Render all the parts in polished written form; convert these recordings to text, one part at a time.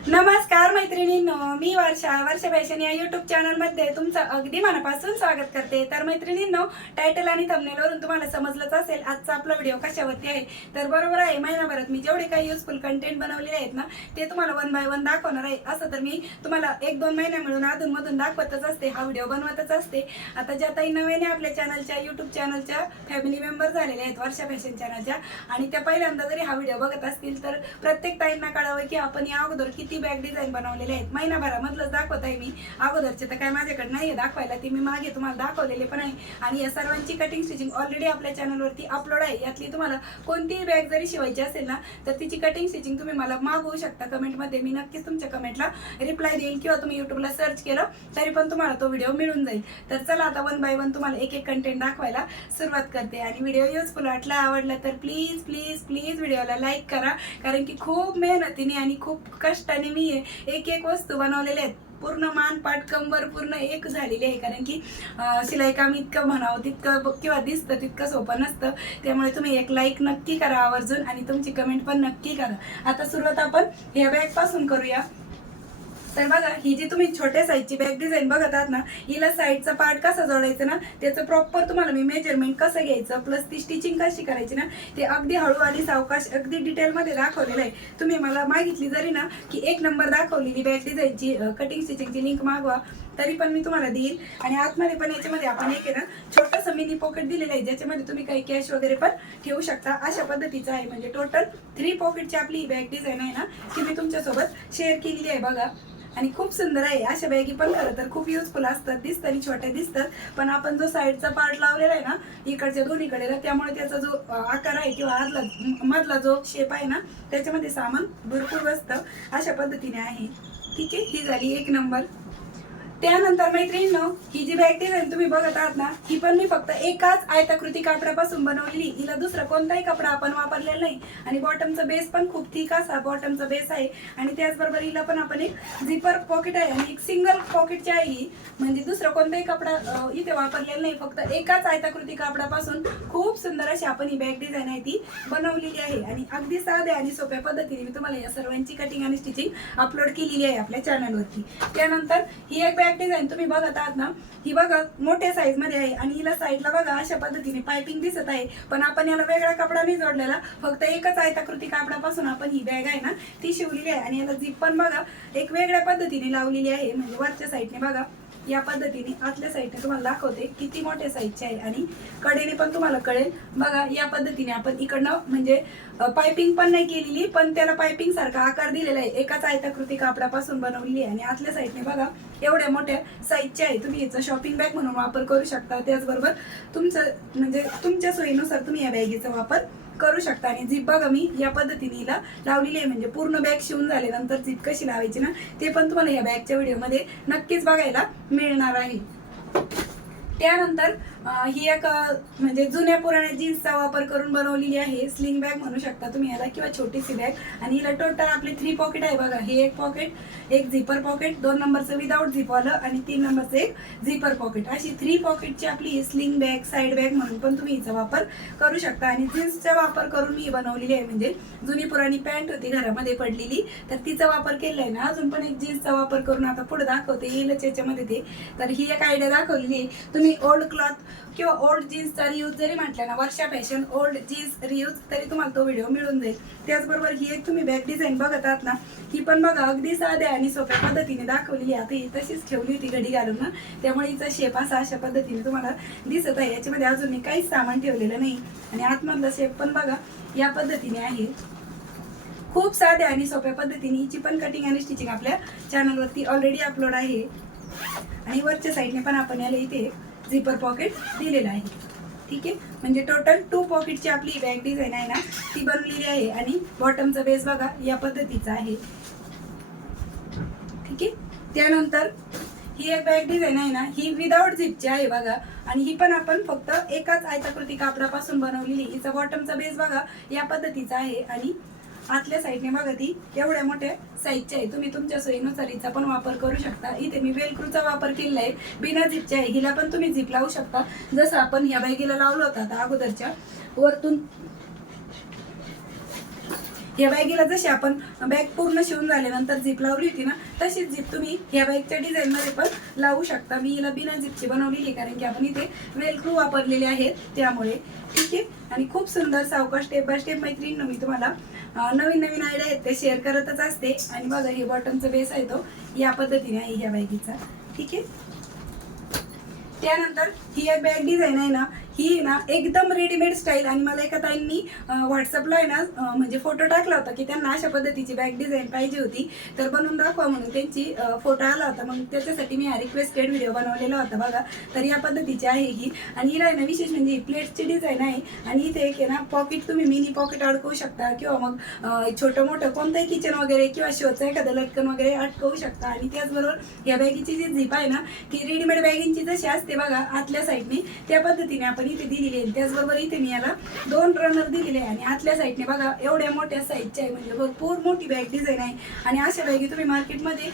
नमस्कार मैत्रिणींनो, मी वर्षा फॅशन या युट्यूब चॅनलमध्ये तुमचं अगदी मनापासून स्वागत करते। तर मैत्रिणींनो, टायटल आणि थंबनेलवरून तुम्हाला समजलंच असेल आजचा आपला व्हिडिओ कशावरती आहे। तर बरोबर आहे, महिनाभरात मी जेवढे काही युजफुल कंटेंट बनवलेले आहेत ना ते तुम्हाला वन बाय वन दाखवणार आहे। असं तर मी तुम्हाला एक दोन महिने मिळून अधूनमधून दाखवतच असते, हा व्हिडिओ बनवतच असते। आता ज्या ताई नव्याने आपल्या चॅनलच्या युट्यूब चॅनलच्या फॅमिली मेंबर झालेले आहेत वर्षा फॅशन चॅनलच्या, आणि त्या पहिल्यांदा जरी हा व्हिडिओ बघत असतील तर प्रत्येक ताईंना कळावं की आपण या अगोदर किती बॅग डिझाइन बनवलेले आहेत। महिनाभरामधलंच दाखवत आहे मी, अगोदरचे तर काय माझ्याकडे नाही दाखवायला, ती मी मागे तुम्हाला दाखवलेले पण आहे। आणि या सर्वांची कटिंग स्टिचिंग ऑलरेडी आपल्या चॅनलवरती अपलोड आहे। यातली तुम्हाला कोणतीही बॅग जरी शिवायची असेल ना तर तिची कटिंग स्टिचिंग तुम्ही मला मागवू शकता कमेंटमध्ये, मी नक्कीच तुमच्या कमेंटला रिप्लाय देईल, किंवा तुम्ही युट्यूबला सर्च केलं तरी पण तुम्हाला तो व्हिडिओ मिळून जाईल। तर चला आता वन बाय वन तुम्हाला एक एक कंटेंट दाखवायला सुरुवात करते। आणि व्हिडिओ युजफुल वाटला, आवडला तर प्लीज प्लीज प्लीज व्हिडिओला लाईक करा, कारण की खूप मेहनतीने आणि खूप कष्टाने मी एक एक वस्तू बनवलेले आहेत। पूर्ण मान पाट कंबर पूर्ण एक झालेली आहे, कारण की शिलाई काम इतकं म्हणावं तितकं किंवा दिसतं तितकं सोपं नसतं। त्यामुळे तुम्ही एक लाईक नक्की करा आवर्जून, आणि तुमची कमेंट पण नक्की करा। आता सुरुवात आपण या बॅग पासून करूया। तर बघा, ही जी तुम्ही छोट्या साईजची बॅग डिझाईन बघत आहात ना, हिला साईडचा पार्ट कसा जोडायचा ना त्याचं प्रॉपर तुम्हाला मी मेजरमेंट कसं घ्यायचं प्लस ती स्टिचिंग कशी करायची ना ते अगदी हळू आणि सावकाश अगदी डिटेलमध्ये दाखवलेलं आहे। तुम्ही मला मागितली जरी ना की एक नंबर दाखवलेली बॅग डिझाईनची कटिंग स्टिचिंगची लिंक मागवा तरी पण मी तुम्हाला देईल। आणि आतमध्ये पण याच्यामध्ये आपण एक आहे ना छोटंसं मिनी पॉकेट दिलेलं आहे, ज्याच्यामध्ये तुम्ही काही कॅश वगैरे पण ठेवू शकता। अशा पद्धतीचं आहे, म्हणजे टोटल 3 पॉकेटची आपली बॅग डिझाईन आहे ना ती मी तुमच्यासोबत शेअर केलेली आहे बघा। आणि खूप सुंदर आहे। अशा बॅगी पण खरं तर खूप युजफुल असतात, दिसतात आणि छोट्या दिसतात, पण आपण जो साईडचा पार्ट लावलेला आहे ना इकडच्या दोन्हीकडेला, त्यामुळे त्याचा जो आकार आहे किंवा आतला मधला जो शेप आहे ना त्याच्यामध्ये सामान भरपूर बसतं। अशा पद्धतीने आहे, ठीक आहे। ही झाली एक नंबर। त्यानंतर मैत्रिणींनो, ही जी बॅग डिझाईन तुम्ही बघत आहात ना ही पण मी फक्त एकाच आयताकृती कापडापासून बनवलेली, हिला दुसरा कोणताही कपडा आपण वापरलेला नाही। आणि बॉटमचा बेस पण खूप थिक असा बॉटमचा बेस आहे, आणि त्याचबरोबर हिला पण आपण एक झिपर पॉकेट आहे आणि एक सिंगल पॉकेटची आहे ही, म्हणजे दुसरा कोणताही कपडा इथे वापरलेला नाही, फक्त एकाच आयताकृती कापडापासून खूप सुंदर अशी आपण ही बॅग डिझाईन आहे ती बनवलेली आहे। आणि अगदी साध्या आणि सोप्या पद्धतीने मी तुम्हाला या सर्वांची कटिंग आणि स्टिचिंग अपलोड केलेली आहे आपल्या चॅनलवरती। त्यानंतर ही एक बॅग डिझाईन तुम्ही बघत आहात ना, ही बघा मोठ्या साईज मध्ये आहे, आणि हिला साईडला बघा अशा पद्धतीने पाइपिंग दिसत आहे, पण आपण याला वेगळा कपडा नाही जोडलेला, फक्त एकच आयताकृती कापडापासून आपण ही बॅग आहे ना ती शिवलेली आहे। आणि याला झिप पण बघा एक वेगळ्या पद्धतीने लावलेली आहे, म्हणजे वरच्या साईडने बघा या पद्धतीने, आतल्या साईडने तुम्हाला दाखवते किती मोठ्या साईजची आहे, आणि कडेने पण तुम्हाला कळेल बघा या पद्धतीने आपण इकडनं म्हणजे पाइपिंग पण नाही केलेली, पण त्याला पाइपिंग सारखा आकार दिलेला आहे, एकाच आयताकृती कापडापासून बनवलेली आहे। आणि आतल्या साईडने बघा एवढ्या मोठ्या साईजची आहे, तुम्ही याचा शॉपिंग बॅग म्हणून वापर करू शकता। त्याचबरोबर तुमचं म्हणजे तुमच्या सोयीनुसार तुम्ही या बॅगेचा वापर करू शकता। आणि झिप बघा मी या पद्धतीने हिला लावलेली आहे, म्हणजे पूर्ण बॅग शिवून झाल्यानंतर झिप कशी लावायची ना ते पण तुम्हाला या बॅगच्या व्हिडिओमध्ये नक्कीच बघायला मिळणार आहे। त्यानंतर ही एक म्हणजे जुन्या पुराण्या जीन्सचा वापर करून बनवलेली आहे, स्लिंग बॅग म्हणू शकता तुम्ही याला, किंवा छोटीशी बॅग। आणि हिला टोटल आपले 3 पॉकेट आहे बघा, हे एक पॉकेट, एक झिपर पॉकेट, 2 नंबरचं विदाउट झिपवालं, आणि 3 नंबरचं एक झिपर पॉकेट, अशी 3 पॉकेटची आपली स्लिंग बॅग साईड बॅग म्हणून पण तुम्ही हिचा वापर करू शकता। आणि जीन्सचा वापर करून मी बनवलेली आहे, म्हणजे जुनी पुराणी पॅन्ट होती घरामध्ये पडलेली तर तिचा वापर केलेला आहे ना, अजून पण एक जीन्सचा वापर करून आता पुढे दाखवते येईलच याच्यामध्ये ते। तर ही एक आयडिया दाखवलेली आहे। तुम्ही ओल्ड क्लॉथ किंवा ओल्ड जीन्सचा रियूज जरी म्हटलं ना, वर्षा फॅशन ओल्ड जीन्स रियूज, तरी तुम्हाला तो व्हिडिओ मिळून जाईल। त्याचबरोबर ही एक तुम्ही बॅग डिझाईन बघत आहात ना, ही पण बघा अगदी साध्या आणि सोप्या पद्धतीने दाखवलेली आहे। आता ही तशीच ठेवली होती घडी घालून ना, त्यामुळे हिचा शेप अशा पद्धतीने तुम्हाला दिसत आहे। याच्यामध्ये अजून मी काहीच सामान ठेवलेलं नाही, आणि आतमधला शेप पण बघा या पद्धतीने आहे। खूप साध्या आणि सोप्या पद्धतीने हिची पण कटिंग आणि स्टिचिंग आपल्या चॅनलवरती ऑलरेडी अपलोड आहे। आणि वरच्या साईडने पण आपण याला इथे झिपर पॉकेट दिलेला आहे, ठीक आहे। म्हणजे टोटल 2 पॉकेटची आपली बॅग डिझाईन आहे ना ती बनलेली आहे। आणि बॉटमचा बेस बघा या पद्धतीचा आहे, ठीक आहे। त्यानंतर ही एक बॅग डिझाईन आहे ना, ही विदाउट झिपची आहे बघा, आणि ही पण आपण फक्त एकाच आयताकृती कापडापासून बनवलेली। हिचा बॉटमचा बेस बघा या पद्धतीचा आहे, आणि आतल्या साईडने बघा ती एवढ्या मोठ्या साईजची आहे, तुम्ही तुमच्या सोयीनुसार हिचा पण वापर करू शकता। इथे मी वेलक्रूचा वापर केलेला आहे, बिना झिपची आहे, हिला पण तुम्ही झिप लावू शकता, जसं आपण या बॅगेला लावलं होतं आता अगोदरच्या वरतून या बॅगीला जशी आपण बॅग पूर्ण शिवून झाल्यानंतर झिप लावली होती ना, तशीच झिप तुम्ही या बॅगच्या डिझाईनमध्ये पण लावू शकता. मी हिला बिना झिपची बनवलेली कारण की आपण इथे वेलक्रू वापरलेले आहेत त्यामुळे. ठीक आहे. आणि खूप सुंदर सावकाश स्टेप बाय स्टेप मैत्रिणींनो मी तुम्हाला नवीन नवीन आयडिया आहेत ते शेअर करतच असते. आणि बघा हे बॉटमचा बेस आहे तो या पद्धतीने आहे ह्या बॅगीचा. ठीक आहे. त्यानंतर ही एक बॅग डिझाईन आहे ना, ही ना एकदम रेडीमेड स्टाईल. आणि मला एका ताईंनी व्हॉट्सअपला आहे ना म्हणजे फोटो टाकला होता की त्यांना अशा पद्धतीची बॅग डिझाईन पाहिजे होती तर बनवून दाखवा म्हणून त्यांची फोटो आला होता. मग त्याच्यासाठी मी हा रिक्वेस्टेड व्हिडिओ बनवलेला होता बघा. तर या पद्धतीची आहे ही. आणि हिला आहे ना विशेष म्हणजे प्लेट्सची डिझाईन आहे. आणि इथे एक आहे ना पॉकेट, तुम्ही मिनी पॉकेट अडकवू शकता किंवा मग छोटं मोठं कोणतंही किचन वगैरे किंवा शोचं एखादं लटकन वगैरे अटकवू शकता. आणि त्याचबरोबर या बॅगीची जी झिप आहे ना ती रेडीमेड बॅगींची जशी असते बघा आतल्या साईडने त्या पद्धतीने आपण इथे दिलेली आहे. त्याचबरोबर इथे मी याला 2 रनर दिलेले आहे. आणि आतल्या साईडने बघा एवढ्या मोठ्या साईजच्या आहे म्हणजे भरपूर मोठी बॅग डिझाईन आहे. आणि अशा बॅगी तुम्ही मार्केटमध्ये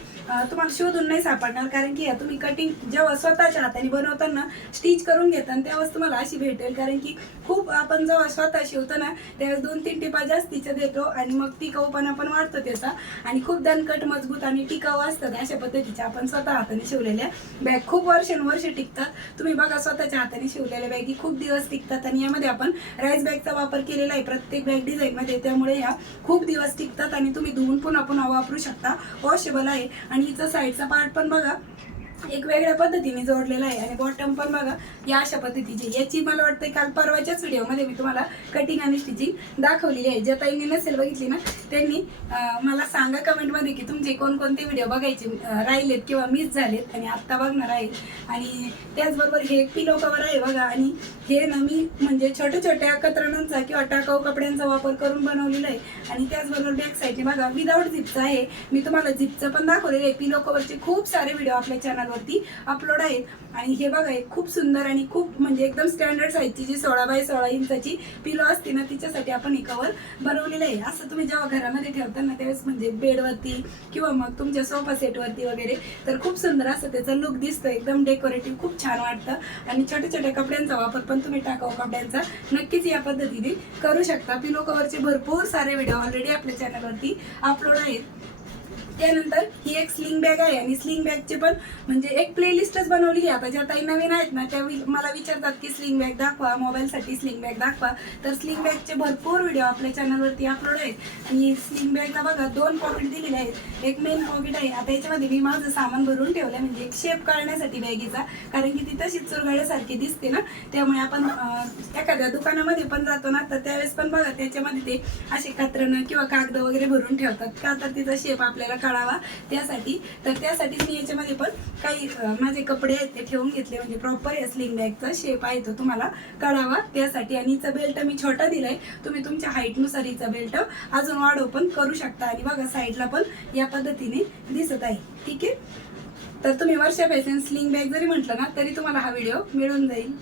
तुम्हाला शोधून नाही सापडणार कारण की तुम्ही कटिंग जेव्हा स्वतःच्या हाताने बनवताना स्टिच करून घेताना त्यावेळेस तुम्हाला अशी भेटेल. कारण की खूप आपण जेव्हा स्वतः शिवतो ना त्यावेळेस 2-3 टिपा जास्तीच्या देतो आणि मग टिकाऊपणा पण वाढतो त्याचा. आणि खूप दणकट मजबूत आणि टिकाऊ असतात अशा पद्धतीच्या आपण स्वतः हाताने शिवलेल्या बॅग. खूप वर्षानुवर्षे टिकतात. तुम्ही बघा स्वतःच्या हाताने शिवलेल्या बॅगी खूप दिवस टिकतात. आणि यामध्ये आपण राईस बॅगचा वापर केलेला आहे प्रत्येक बॅग डिझाईनमध्ये त्यामुळे ह्या खूप दिवस टिकतात. आणि तुम्ही धुवून पुन्हा पुन्हा वापरू शकता. वॉशेबल आहे. आणि हिचा साईडचा पार्ट पण बघा एक वेगळ्या पद्धतीने जोडलेला आहे. आणि बॉटम पण बघा या अशा पद्धतीची. याची मला वाटतं काल परवाच्याच व्हिडिओमध्ये मी तुम्हाला कटिंग आणि स्टिचिंग दाखवलेली आहे. ज्या ताईंनी नसेल बघितली ना त्यांनी मला सांगा कमेंटमध्ये की तुमचे कोणकोणते व्हिडिओ बघायचे राहिलेत किंवा मिस झालेत आणि आत्ता बघणार आहे. आणि त्याचबरोबर हे पिलो कवर आहे बघा. आणि हे ना मी म्हणजे छोट्या छोट्या कतरणांचा किंवा टाकाऊ कपड्यांचा वापर करून बनवलेलं आहे. आणि त्याचबरोबर बॅक साईडने बघा विदाऊट झिपचं आहे. मी तुम्हाला झिपचं पण दाखवलेलं आहे. पिलो कवरचे खूप सारे व्हिडिओ आपल्या चॅनलवरती अपलोड आहेत. आणि हे बघा खूप सुंदर आणि खूप म्हणजे एकदम स्टँडर्ड साईजची जी 16x16 इंचाची पिलो असते ना तिच्यासाठी आपण हे कवर बनवलेलं आहे. असं तुम्ही जेव्हा घरामध्ये ठेवता ना त्यावेळेस म्हणजे बेडवरती किंवा मग तुमच्या सोफा सेटवरती वगैरे तर खूप सुंदर असं त्याचा लुक दिसतो. एकदम डेकोरेटिव्ह खूप छान वाटतं. आणि छोट्या छोट्या कपड्यांचा वापर पण तुम्ही टाकाऊ कपड्यांचा नक्कीच या पद्धतीने करू शकता. पिलो कवरचे भरपूर सारे व्हिडिओ ऑलरेडी आपल्या चॅनलवरती अपलोड आहेत. त्यानंतर ही एक स्लिंग बॅग आहे. आणि स्लिंग बॅगची पण म्हणजे एक प्लेलिस्टच बनवली आहे. आता ज्या ताई नवीन आहेत ना त्या मला विचारतात की स्लिंग बॅग दाखवा, मोबाईलसाठी स्लिंग बॅग दाखवा. तर स्लिंग बॅगचे भरपूर व्हिडिओ आपल्या चॅनलवरती अपलोड आहेत. आणि स्लिंग बॅगला बघा 2 पॉकेट दिलेले आहेत. एक मेन पॉकेट आहे. आता याच्यामध्ये मी माझं सामान भरून ठेवलं म्हणजे एक शेप काढण्यासाठी बॅगीचा. कारण की ती तशीच चुरगाळ्यासारखी दिसते ना त्यामुळे आपण एखाद्या दुकानामध्ये पण जातो ना तर त्यावेळेस पण बघा त्याच्यामध्ये ते असे कात्रणं किंवा कागद वगैरे भरून ठेवतात का तर तिचा शेप आपल्याला काढावा त्यासाठी. तर त्यासाठीच मी याच्यामध्ये पण काही माझे कपडे आहेत ते ठेवून घेतले म्हणजे प्रॉपर या स्लिंग बॅगचा शेप आहे तो तुम्हाला काढावा त्यासाठी. आणि हिचा बेल्ट मी छोटा दिलाय. तुम्ही तुमच्या हाईटनुसार हिचा बेल्ट अजून वाढव पण करू शकता. आणि बघा साईडला पण या पद्धतीने दिसत आहे. ठीक आहे. तर तुम्ही वर्षा फॅशन स्लिंग बॅग जरी म्हटलं ना तरी तुम्हाला हा व्हिडिओ मिळून जाईल.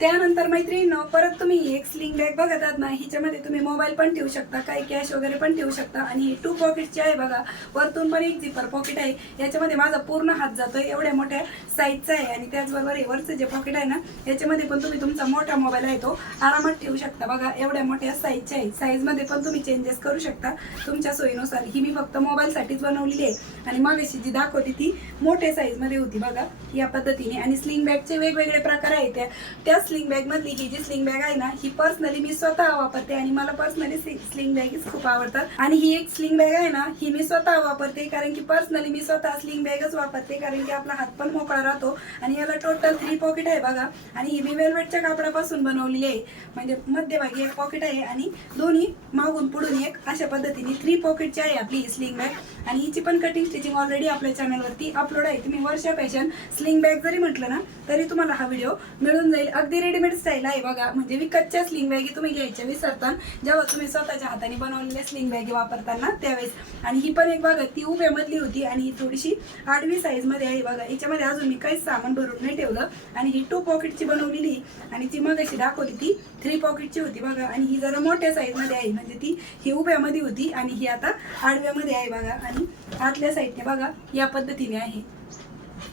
त्यानंतर मैत्रिणींनो परत तुम्ही एक स्लिंग बॅग बघत आहात ना हिच्यामध्ये तुम्ही मोबाईल पण ठेवू शकता, काही कॅश वगैरे पण ठेवू शकता. आणि 2 पॉकेटची आहे बघा. वरतून पण एक झिपर पॉकेट आहे. याच्यामध्ये माझा पूर्ण हात जातोय एवढ्या मोठ्या साईजचा आहे. आणि त्याचबरोबर वरचं जे पॉकेट आहे ना याच्यामध्ये पण तुम्ही तुमचा मोठा मोबाईल आहे तो आरामात ठेवू शकता. बघा एवढ्या मोठ्या साईजचे आहे. साईजमध्ये पण तुम्ही चेंजेस करू शकता तुमच्या सोयीनुसार. ही मी फक्त मोबाईलसाठीच बनवलेली आहे. आणि मागाशी जी दाखवली ती मोठ्या साईजमध्ये होती बघा या पद्धतीने. आणि स्लिंग बॅगचे वेगवेगळे प्रकार आहेत. त्या स्लिंग बॅग मधली ही जी स्लिंग बॅग आहे ना ही पर्सनली मी स्वतः वापरते. आणि मला पर्सनली स्लिंग बॅगच खूप आवडतात. आणि ही एक स्लिंग बॅग आहे ना ही मी स्वतः वापरते कारण की पर्सनली मी स्वतः स्लिंग बॅगच वापरते कारण की आपला हात पण मोकळा राहतो. आणि याला टोटल 3 पॉकेट आहे बघा. आणि ही मी वेलवेटच्या कापडापासून बनवलेली आहे. म्हणजे मध्यभागी एक पॉकेट आहे आणि दोन्ही मागून पुढून एक अशा पद्धतीने 3 पॉकेटची आहे आपली ही स्लिंग बॅग. आणि हिची पण कटिंग स्टिचिंग ऑलरेडी आपल्या चॅनलवरती अपलोड आहे. तुम्ही वर्षा फॅशन स्लिंग बॅग जरी म्हटलं ना तरी तुम्हाला हा व्हिडिओ मिळून जाईल. अगदी रेडीमेड स्टाईल आहे बघा. म्हणजे विकतच्या स्लिंग बॅगी तुम्ही घ्यायच्या विसरता जेव्हा तुम्ही स्वतःच्या हाताने बनवलेल्या स्लिंग बॅगी वापरताना त्यावेळेस. आणि ही पण एक बघा ती उभ्यामधली होती आणि ही थोडीशी आडवी साईजमध्ये आहे बघा. याच्यामध्ये अजून मी काहीच सामान भरून नाही ठेवलं. आणि ही 2 पॉकेटची बनवलेली आणि ती मग अशी दाखवली ती 3 पॉकेटची होती बघा. आणि ही जरा मोठ्या साईजमध्ये आहे म्हणजे ती ही उभ्यामध्ये होती आणि ही आता आडव्यामध्ये आहे बघा. आणि आतल्या साईडने बघा या पद्धतीने आहे.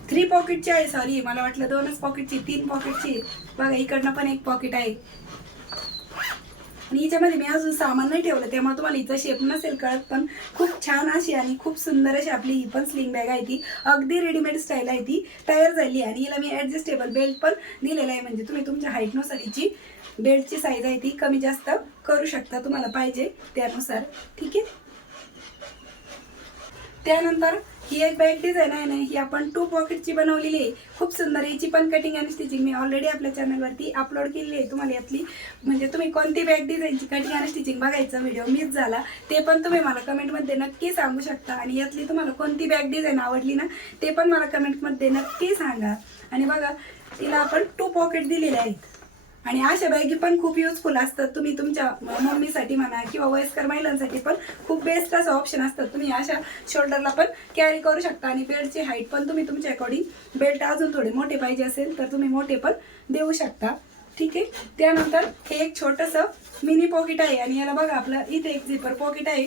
3 पॉकेटची आहे. सॉरी मला वाटलं 2च पॉकेटची 3 पॉकेटची बघा. इकडनं पण एक पॉकेट आहे. आणि हिच्यामध्ये मी अजून सामान नाही ठेवलं त्यामुळे तुम्हाला हिचा शेप नसेल कळत, पण खूप छान अशी आणि खूप सुंदर अशी आपली ही पण स्लिंग बॅग आहे. ती अगदी रेडीमेड स्टाईल आहे, ती तयार झाली. आणि हिला मी ॲडजस्टेबल बेल्ट पण दिलेला आहे, म्हणजे तुम्ही तुमच्या हाईटनुसार हिची बेल्टची साईज आहे ती कमी जास्त करू शकता तुम्हाला पाहिजे त्यानुसार. ठीक आहे. त्यानंतर ही एक बॅग डिझाईन आहे ना, ही आपण 2 पॉकेटची बनवलेली आहे. खूप सुंदर. याची पण कटिंग आणि स्टिचिंग मी ऑलरेडी आपल्या चॅनलवरती अपलोड केलेली आहे. तुम्हाला यातली म्हणजे तुम्ही कोणती बॅग डिझाईनची कटिंग आणि स्टिचिंग बघायचा व्हिडिओ मिस झाला ते पण तुम्ही मला कमेंटमध्ये नक्की सांगू शकता. आणि यातली तुम्हाला कोणती बॅग डिझाईन आवडली ना ते पण मला कमेंटमध्ये नक्की सांगा. आणि बघा तिला आपण 2 पॉकेट दिलेले आहेत. आणि अशा बॅगी पण खूप युजफुल असतात. तुम्ही तुमच्या मम्मीसाठी म्हणा किंवा वयस्कर महिलांसाठी पण खूप बेस्ट असं ऑप्शन असतात. तुम्ही अशा शोल्डरला पण कॅरी करू शकता. आणि बेल्टची हाईट पण तुम्ही तुमच्या अकॉर्डिंग बेल्ट अजून थोडे मोठे पाहिजे असेल तर तुम्ही मोठे पण देऊ शकता. ठीक आहे. त्यानंतर हे एक छोटंसं मिनी पॉकेट आहे. आणि याला बघा आपलं इथे एक झिपर पॉकेट आहे.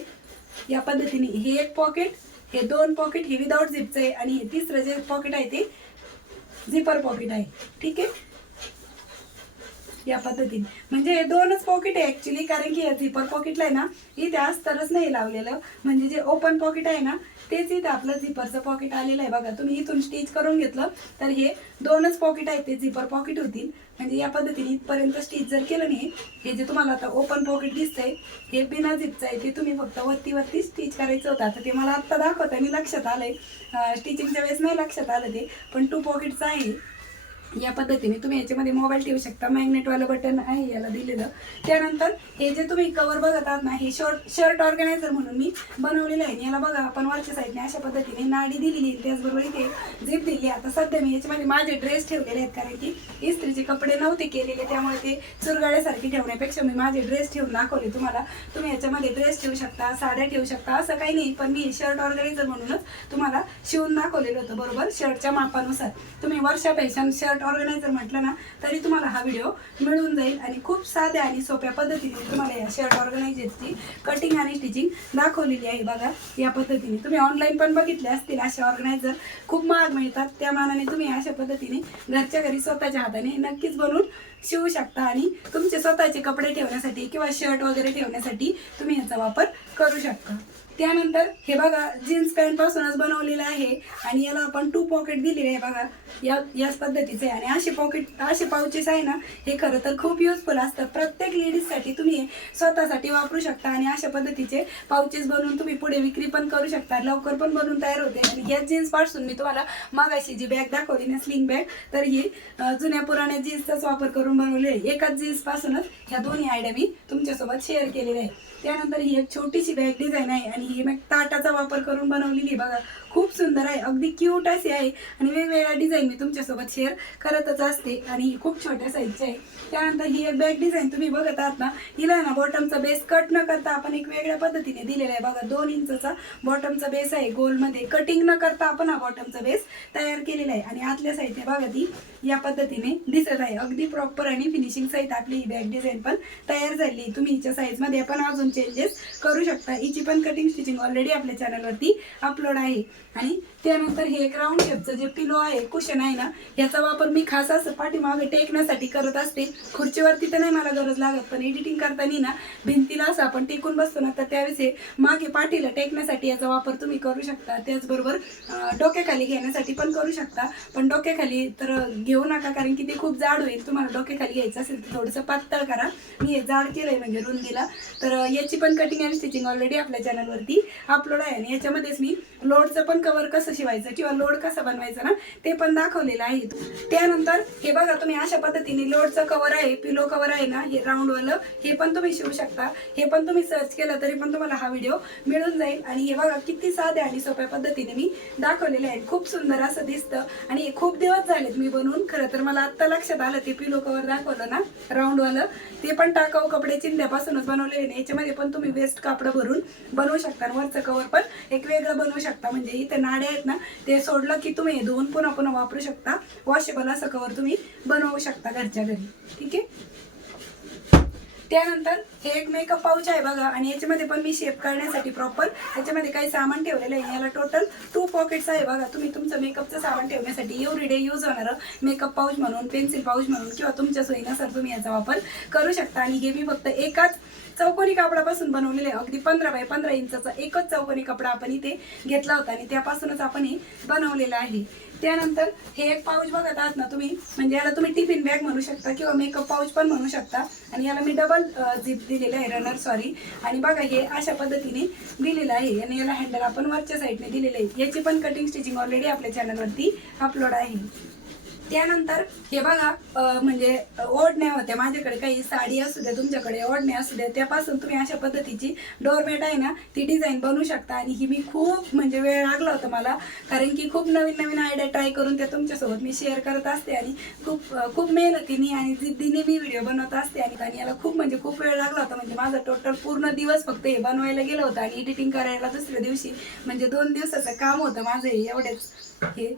या पद्धतीने हे एक पॉकेट, हे 2 पॉकेट, हे विदाऊट झिपचं आहे. आणि हे तिसरं जे पॉकेट आहे ते झिपर पॉकेट आहे. ठीक आहे. या पद्धतीने म्हणजे हे 2च पॉकेट आहे ॲक्च्युली, कारण की या झिपर पॉकेटला आहे ना इथे अस्तरच नाही लावलेलं. म्हणजे जे ओपन पॉकेट आहे ना तेच इथं आपलं झिपरचं पॉकेट आलेलं आहे. बघा तुम्ही इथून स्टिच करून घेतलं तर हे 2च पॉकेट आहेत ते झिपर पॉकेट होतील. म्हणजे या पद्धतीने इथपर्यंत स्टिच जर केलं नाही, हे जे तुम्हाला आता ओपन पॉकेट दिसतंय हे बिना झिपचं आहे, ते तुम्ही फक्त वरती स्टिच करायचं होतं. आता ते मला आत्ता दाखवताना लक्षात आलंय, स्टिचिंगच्या वेळेस नाही लक्षात आलं ते, पण 2 पॉकेटचं आहे. या पद्धतीने तुम्ही याच्यामध्ये मोबाईल ठेवू शकता. मॅग्नेटवालं बटन आहे याला दिलेलं. त्यानंतर हे जे तुम्ही कवर बघत आहात ना, हे शर्ट ऑर्गनायझर म्हणून मी बनवलेलं आहे. याला बघा आपण वरच्या साईडने अशा पद्धतीने नाडी दिलेली आहे, त्याचबरोबर इथे झिप दिली. आता सध्या मी याच्यामध्ये माझे ड्रेस ठेवलेले आहेत, कारण की इस्त्रीचे कपडे नव्हते केलेले, त्यामुळे ते चुरगाळ्यासारखे ठेवण्यापेक्षा मी माझे ड्रेस ठेवून दाखवले तुम्हाला. तुम्ही याच्यामध्ये ड्रेस ठेवू शकता, साड्या ठेवू शकता, असं काही नाही. पण मी शर्ट ऑर्गनायझर म्हणूनच तुम्हाला शिवून दाखवलेलं होतं बरोबर शर्टच्या मापानुसार. तुम्ही वर्षा फॅशन शर्ट ऑर्गनायझर म्हटलं ना तरी तुम्हाला हा व्हिडिओ मिळून जाईल. आणि खूप साध्या आणि सोप्या पद्धतीने तुम्हाला या शर्ट ऑर्गनायझरची कटिंग आणि स्टिचिंग दाखवलेली आहे. बघा या पद्धतीने तुम्ही ऑनलाईन पण बघितले असतील. असे ऑर्गनायझर खूप महाग मिळतात, त्या मानाने तुम्ही अशा पद्धतीने घरच्या घरी स्वतःच्या हाताने नक्कीच बनवून शिवू शकता. आणि तुमचे स्वतःचे कपडे ठेवण्यासाठी किंवा शर्ट वगैरे ठेवण्यासाठी तुम्ही याचा वापर करू शकता. त्यानंतर हे बघा जीन्स पॅन्ट पासूनच बनवलेलं आहे. आणि याला आपण 2 पॉकेट दिलेले आहे. बघा याच पद्धतीचे. आणि असे पाउचेस आहे ना, हे खरं तर खूप युजफुल असतात. प्रत्येक लेडीजसाठी तुम्ही स्वतःसाठी वापरू शकता. आणि अशा पद्धतीचे पाउचेस बनवून तुम्ही पुढे विक्री पण करू शकता. लवकर पण बनवून तयार होते. आणि या जीन्स पासून मी तुम्हाला मागाशी जी बॅग दाखवली ना स्लिंग बॅग, तर ही जुन्या पुराण्या जीन्सचाच वापर करून बनवली आहे. एकाच जीन्स पासूनच ह्या दोन्ही आयडिया मी तुमच्यासोबत शेअर केलेल्या आहे. त्यानंतर ही एक छोटीशी बॅग डिझाईन आहे. आणि ही मी ताटाचा वापर करून बनवलेली आहे. बघा खूप सुंदर आहे, अगदी क्यूट अशी आहे. आणि वेगवेगळ्या डिझाईन मी तुमच्यासोबत शेअर करतच असते. आणि ही खूप छोट्या साईजची आहे. त्यानंतर ही एक बॅग डिझाईन तुम्ही बघत आहात ना, हिला ना बॉटमचा बेस कट न करता आपण एक वेगळ्या पद्धतीने दिलेला आहे. बघा 2 इंचचा बॉटमचा बेस आहे गोलमध्ये. कटिंग न करता आपण हा बॉटमचा बेस तयार केलेला आहे. आणि आतल्या साईडने बघा ती या पद्धतीने दिसत आहे. अगदी प्रॉपर आणि फिनिशिंग सहित आपली ही बॅग डिझाईन पण तयार झाली. तुम्ही हिच्या साईजमध्ये पण अजून चेंजेस करू शकता. हिची पण कटिंग स्टिचिंग ऑलरेडी आपल्या चॅनलवरती अपलोड आहे. आणि त्यानंतर हे एक राऊंड शेपचं जे पिलो आहे, कुशन आहे ना, याचा वापर मी खास असं पाठीमागे टेकण्यासाठी करत असते. खुर्चीवरती तर नाही मला गरज लागत, पण एडिटिंग करताना ना भिंतीला असं आपण टेकून बसतो ना, तर त्यावेळेस हे मागे पाठीला टेकण्यासाठी याचा वापर तुम्ही करू शकता. त्याचबरोबर डोक्याखाली घेण्यासाठी पण करू शकता. पण डोक्याखाली तर घेऊ नका, कारण की ते खूप जाड होईल. तुम्हाला डोक्याखाली घ्यायचं असेल तर थोडंसं पातळ करा. मी हे जाड केलंय म्हणजे रुंदीला. तर याची पण कटिंग आणि स्टिचिंग ऑलरेडी आपल्या चॅनलवरती अपलोड आहे. आणि याच्यामध्येच मी लोडचं पण कवर कसं शिवायचं किंवा लोड कसा बनवायचा ना ते पण दाखवलेलं आहे. त्यानंतर हे बघा तुम्ही अशा पद्धतीने लोडचं कवर आहे, पिलो कवर आहे ना, हे राऊंडवालं, हे पण तुम्ही शिवू शकता. हे पण तुम्ही सर्च केलं तरी पण तुम्हाला हा व्हिडिओ मिळून जाईल. आणि हे बघा किती साध्या आणि सोप्या पद्धतीने मी दाखवलेले आहे. खूप सुंदर असं दिसतं. आणि खूप दिवस झालेत मी बनवून. खरं तर मला आत्ता लक्षात आलं ते पिलो कवर दाखवलं ना राऊंडवालं, ते पण टाकाऊ कपडे चिंध्यापासूनच बनवलेले नाही. याच्यामध्ये पण तुम्ही वेस्ट कापड भरून बनवू शकता. वरचं कवर पण एक वेगळं बनवू शकता. म्हणजे इथे नाड्या आहेत ना, ते सोडलं की तुम्ही धुवून पुन्हा वापरू शकता. वॉशेबल असं कवर तुम्ही बनवू शकता घरच्या घरी. ठीक आहे. त्यानंतर हे एक मेकअप पाऊच आहे बघा, आणि याच्यामध्ये पण मी शेप करण्यासाठी प्रॉपर याच्यामध्ये काही सामान ठेवलेलं आहे. याला टोटल 2 पॉकेट्स आहे बघा. तुम्ही तुमचं मेकअपचं सामान ठेवण्यासाठी एव्हरीडे यूज होणारं मेकअप पाऊच म्हणून, पेन्सिल पाऊच म्हणून किंवा तुमच्या सोयीनुसार तुम्ही याचा वापर करू शकता. आणि हे मी फक्त एकाच चौकोनी कापडापासून बनवलेले आहे. अगदी 15 बाय 15 इंचाचा एकच चौकोनी कपडा आपण इथे घेतला होता आणि त्यापासूनच आपण हे बनवलेलं आहे. त्यानंतर हे एक पाऊच बघत आहात ना तुम्ही, म्हणजे याला तुम्ही टिफिन बॅग म्हणू शकता किंवा मेकअप पाऊच पण म्हणू शकता. आणि याला मी डबल झिप दिलेलं आहे, रनर सॉरी. आणि बघा हे अशा पद्धतीने दिलेलं आहे आणि याला हँडल आपण वरच्या साईडने दिलेलं आहे. याची पण कटिंग स्टिचिंग ऑलरेडी आपल्या चॅनलवरती अपलोड आहे. त्यानंतर हे बघा म्हणजे ओढण्या होत्या माझ्याकडे, काही साडी असू द्या, तुमच्याकडे ओढण्या असू द्या, त्यापासून तुम्ही अशा पद्धतीची डोरमॅट आहे ना ती डिझाईन बनवू शकता. आणि ही मी खूप म्हणजे वेळ लागला होता मला, कारण की खूप नवीन नवीन आयडिया ट्राय करून त्या तुमच्यासोबत मी शेअर करत असते आणि खूप मेहनतीने आणि जिद्दीने मी व्हिडिओ बनवत असते. आणि याला खूप म्हणजे खूप वेळ लागला होता. म्हणजे माझा टोटल पूर्ण दिवस फक्त हे बनवायला गेलं होतं आणि एडिटिंग करायला दुसऱ्या दिवशी, म्हणजे 2 दिवसाचं काम होतं माझं हे एवढेच हे.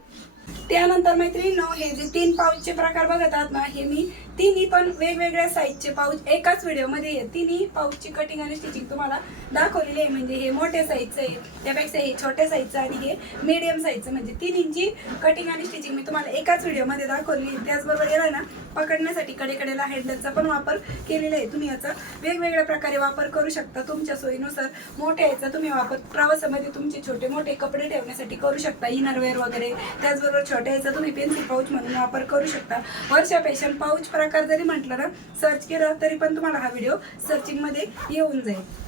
त्यानंतर मैत्रिणींनो, हे जे 3 पाऊचचे प्रकार बघत आहात ना, हे मी तिन्ही पण वेगवेगळ्या साईजचे पाऊच एकाच व्हिडिओमध्ये तिन्ही पाऊचची कटिंग आणि स्टिचिंग तुम्हाला दाखवलेली आहे. म्हणजे हे मोठ्या साईजचं आहे, त्यापेक्षा हे छोट्या साईजचं आणि हे मीडियम साईजचं, म्हणजे तिन्हींची कटिंग आणि स्टिचिंग मी तुम्हाला एकाच व्हिडिओमध्ये दाखवली. त्याचबरोबर याला ना पकडण्यासाठी कडेकडेला हँडलचा पण वापर केलेला आहे. तुम्ही याचा वेगवेगळ्या प्रकारे वापर करू शकता तुमच्या सोयीनुसार. मोठ्या याचा तुम्ही वापर प्रवासामध्ये तुमचे छोटे मोठे कपडे ठेवण्यासाठी करू शकता, इनरवेअर वगैरे. त्याचबरोबर छोट्या याचा तुम्ही पेन्सिल पाऊच म्हणून वापर करू शकता. वर्षा फॅशन पाऊच प्रकार जरी म्हटलं ना, सर्च केलं तरी पण तुम्हाला हा व्हिडिओ सर्चिंगमध्ये येऊन जाईल.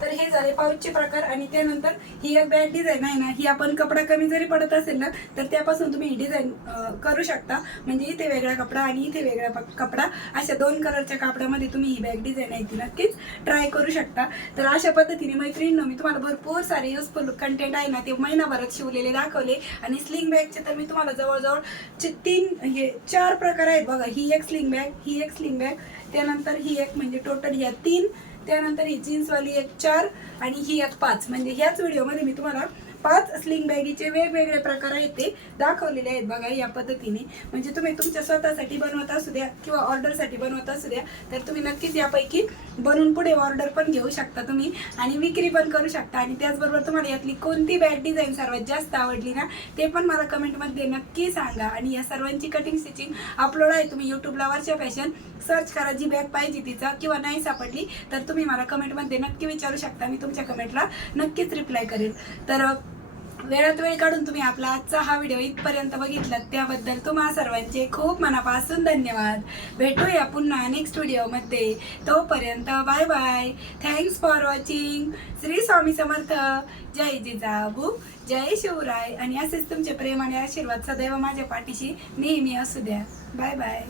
तर हे झाले पाऊचचे प्रकार. आणि त्यानंतर ही एक बॅग डिझाईन आहे ना, ही आपण कपडा कमी जरी पडत असेल ना तर त्यापासून तुम्ही डिझाईन करू शकता. म्हणजे इथे वेगळा कपडा आणि इथे वेगळा कपडा, अशा 2 कलरच्या कापडामध्ये तुम्ही ही बॅग डिझाईन आहे ती नक्कीच ट्राय करू शकता. तर अशा पद्धतीने मैत्रिणींनो, मी तुम्हाला भरपूर सारे युजफुल कंटेंट आहे ना ते महिनाभरात शिवलेले दाखवले. आणि स्लिंग बॅगचे तर मी तुम्हाला जवळजवळ 4 प्रकार आहेत बघा. ही एक स्लिंग बॅग, ही एक स्लिंग बॅग, त्यानंतर ही एक, म्हणजे टोटल ह्या 3, त्यानंतर ही जीन्सवाली एक 4 आणि ही एक 5. म्हणजे ह्याच व्हिडिओमध्ये मी तुम्हाला 5 स्लिंग बॅगीचे वेगवेगळे प्रकार आहेत ते दाखवलेले आहेत बघा या पद्धतीने. म्हणजे तुम्ही तुमच्या स्वतःसाठी बनवत असू द्या किंवा ऑर्डरसाठी बनवत असू द्या, तर तुम्ही नक्कीच यापैकी बनवून पुढे ऑर्डर पण घेऊ शकता तुम्ही आणि विक्री पण करू शकता. आणि त्याचबरोबर तुम्हाला यातली कोणती बॅग डिझाईन सर्वात जास्त आवडली ना ते पण मला कमेंटमध्ये नक्की सांगा. आणि या सर्वांची कटिंग स्टिचिंग अपलोड आहे. तुम्ही यूट्यूबला वर्षा फॅशन सर्च करा, जी बॅग पाहिजे तिचा, किंवा नाही सापडली तर तुम्ही मला कमेंटमध्ये नक्की विचारू शकता. मी तुमच्या कमेंटला नक्कीच रिप्लाय करेल. तर वेळात वेळ काढून तुम्ही आपला आजचा हा व्हिडिओ इथपर्यंत बघितलात त्याबद्दल तुम्हा सर्वांचे खूप मनापासून धन्यवाद. भेटूया पुन्हा नेक्स्ट व्हिडिओमध्ये. तोपर्यंत bye bye. Thanks for watching. Shri Swami Samarth. जय जिजाऊ, जय शिवराय. आणि असेच तुमचे प्रेम आणि आशीर्वाद सदैव माझ्या पाठीशी नेहमी असू द्या. Bye bye.